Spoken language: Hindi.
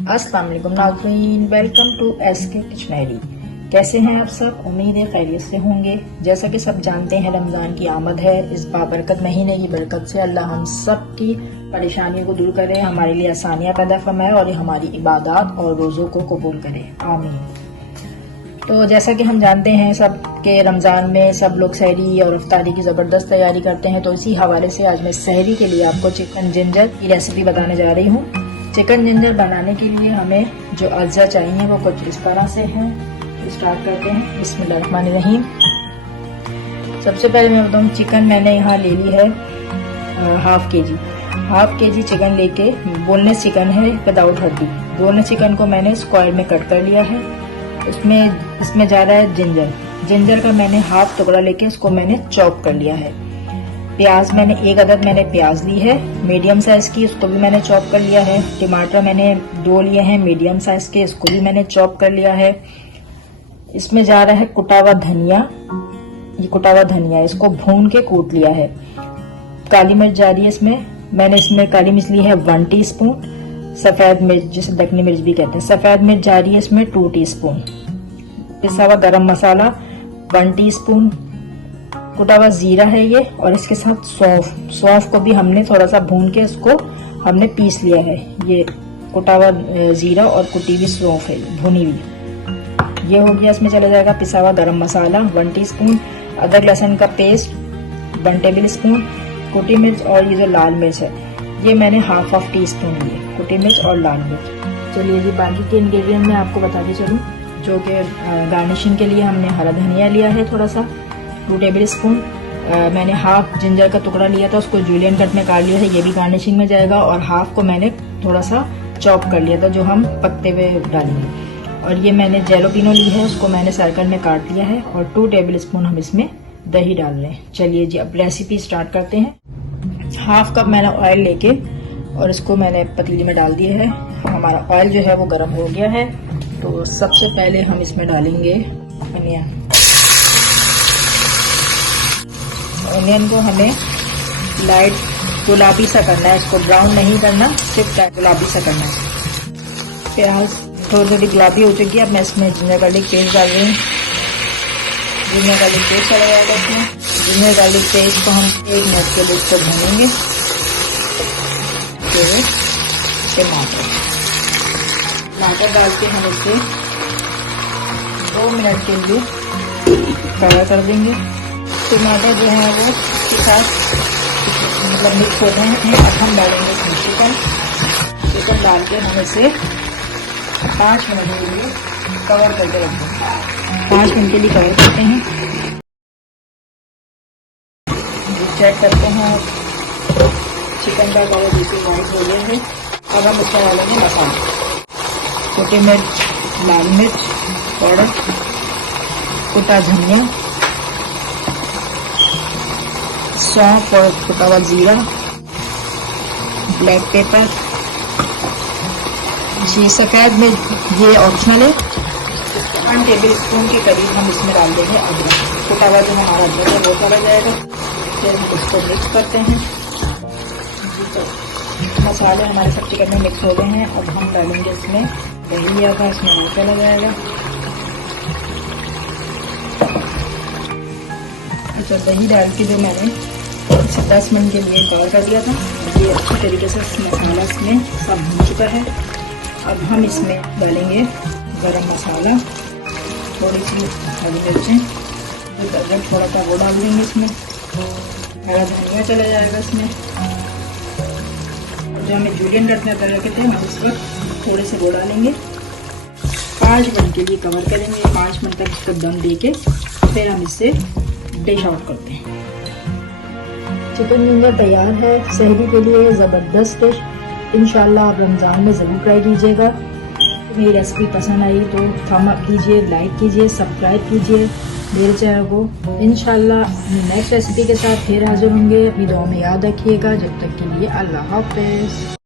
अस्सलाम वालेकुम नाज़रीन, वेलकम टू एसके किचनरी। कैसे हैं आप सब? उम्मीद है खैरियत से होंगे। जैसा कि सब जानते हैं रमज़ान की आमद है। इस बाबरकत महीने की बरकत से अल्लाह हम सब की परेशानियों को दूर करे, हमारे लिए आसानियाँ पैदा फरमाए और हमारी इबादत और रोज़ों को कबूल करे, आमीन। तो जैसा कि हम जानते हैं सब के रमज़ान में सब लोग सहरी और अफ्तारी की ज़बरदस्त तैयारी करते हैं। तो इसी हवाले से आज मैं सहरी के लिए आपको चिकन जिंजर की रेसिपी बताने जा रही हूँ। चिकन जिंजर बनाने के लिए हमें जो अज्जा चाहिए वो कुछ इस तरह से हैं। स्टार्ट करते हैं। बिस्मिल्लाहिर्रहमानिर्रहीम। सबसे पहले मैं बताऊँ, चिकन मैंने यहाँ ले ली है हाफ के जी चिकन लेके, बोनलेस चिकन है विदाउट हड्डी। बोनलेस चिकन को मैंने स्क्वायर में कट कर लिया है। इसमें जा रहा है जिंजर का मैंने हाफ टुकड़ा लेके इसको मैंने चॉप कर लिया है। प्याज मैंने एक अदद प्याज ली है मीडियम साइज की, उसको भी मैंने चॉप कर लिया है। टमाटर मैंने 2 लिए हैं मीडियम साइज के, इसको भी मैंने चॉप कर लिया है। इसमें जा रहा है कुटा हुआ धनिया, ये कुटा हुआ धनिया इसको भून के कूट लिया है। काली मिर्च जा रही है मैंने इसमें काली मिर्च ली है 1 टीस्पून। सफेद मिर्च जिसे दखनी मिर्च भी कहते हैं, सफेद मिर्च जा रही है इसमें 2 टीस्पून। पिसा हुआ गरम मसाला 1 टीस्पून। कुटा हुआ जीरा है ये, और इसके साथ सौंफ को भी हमने थोड़ा सा भून के इसको हमने पीस लिया है। ये कुटा हुआ जीरा और कुटी हुई सौंफ है भुनी हुई। ये हो गया। इसमें चला जाएगा पिसा हुआ गरम मसाला 1 टीस्पून, अदरक लहसुन का पेस्ट 1 टेबल स्पून, कुटी मिर्च और ये जो लाल मिर्च है ये मैंने हाफ टीस्पून लिए, कुटी मिर्च और लाल मिर्च। चलिए जी बाकी के इंग्रेडिएंट मैं आपको बताते चलूँ। जो कि गार्निशिंग के लिए हमने हरा धनिया लिया है थोड़ा सा 2 टेबल स्पून। मैंने हाफ जिंजर का टुकड़ा लिया था, उसको जूलियन कट में काट लिया है, ये भी गार्निशिंग में जाएगा। और हाफ को मैंने थोड़ा सा चॉप कर लिया था जो हम पत्ते पे डालेंगे। और ये मैंने जेलोपिनो ली है, उसको मैंने सर्कल में काट लिया है। और 2 टेबल स्पून हम इसमें दही डाल रहे हैं। चलिए जी अब रेसिपी स्टार्ट करते हैं। हाफ कप मैंने ऑयल लेके और इसको मैंने पतीली में डाल दिया है। हमारा ऑयल जो है वो गर्म हो गया है। तो सबसे पहले हम इसमें डालेंगे ऑनियन को हमें लाइट गुलाबी सा करना है, इसको ब्राउन नहीं करना, सिर्फ गुलाबी सा करना है। प्याज थोड़ी गुलाबी हो चुकी है। अब मैं इसमें जिंजर गार्लिक पेस्ट डाल रही हूँ। जिंजर गार्लिक पेस्ट चला जाएगा इसमें। जिंजर गार्लिक पेस्ट को हम 1 मिनट के लिए इसको भूनेंगे। टमाटर डाल के हम इसे 2 मिनट के लिए कवर कर देंगे। टमाटर जो है वो इसके साथ मतलब मिक्स हो रहे हैं। अब हम डालेंगे इसमें चिकन डाल के हम इसे 5 मिनट के लिए कवर करके रखते हैं। 5 मिनट के लिए कवर करते हैं। चेक करते हैं चिकन का कलर बिल्कुल वाइट हो गया है। अब हम इसमें डालेंगे मसाला, छोटी मिर्च, लाल मिर्च पाउडर, कुटा धनिया, सौंफ और कुटा हुआ जीरा, ब्लैक पेपर, ये सफेद मिर्च ये ऑप्शनल है। 1 टेबल स्पून के करीब हम इसमें डाल देंगे अदरक। कुटा हुआ जो हमारा अदरक है वो चला जाएगा। फिर हम इसको मिक्स करते हैं। मसाले हमारे सब चिकन में मिक्स हो गए हैं। अब हम डालेंगे इसमें दही लिया था, इसमें वो चला जाएगा। अच्छा, दही डाल के जो मैंने 10 मिनट के लिए कवर कर दिया था, ये अच्छी तरीके से मसाला इसमें सब भून चुका है। अब हम इसमें डालेंगे गरम मसाला, थोड़ी सी हरी मिर्चें, अदरक थोड़ा सा वो डाल देंगे इसमें। हरा धनिया चला जाएगा इसमें। जो हमें जूलियन कट में कर रखे थे हम इस वक्त थोड़े से वो डालेंगे। 5 मिनट के लिए कवर करेंगे। 5 मिनट तक इसको दम दे के फिर हम इसे डिश आउट करते हैं। चिकन जिंजर तैयार है सहरी के लिए, ज़बरदस्त डिश। इंशाल्लाह आप रमज़ान में ज़रूर ट्राई कीजिएगा। मेरी रेसिपी पसंद आई तो थम्स अप कीजिए, लाइक कीजिए, सब्सक्राइब कीजिए मेरे चैनल को। इंशाल्लाह नेक्स्ट रेसिपी के साथ फिर हाजिर होंगे। अपनी दुआ में याद रखिएगा। जब तक के लिए अल्लाह हाफ़िज़।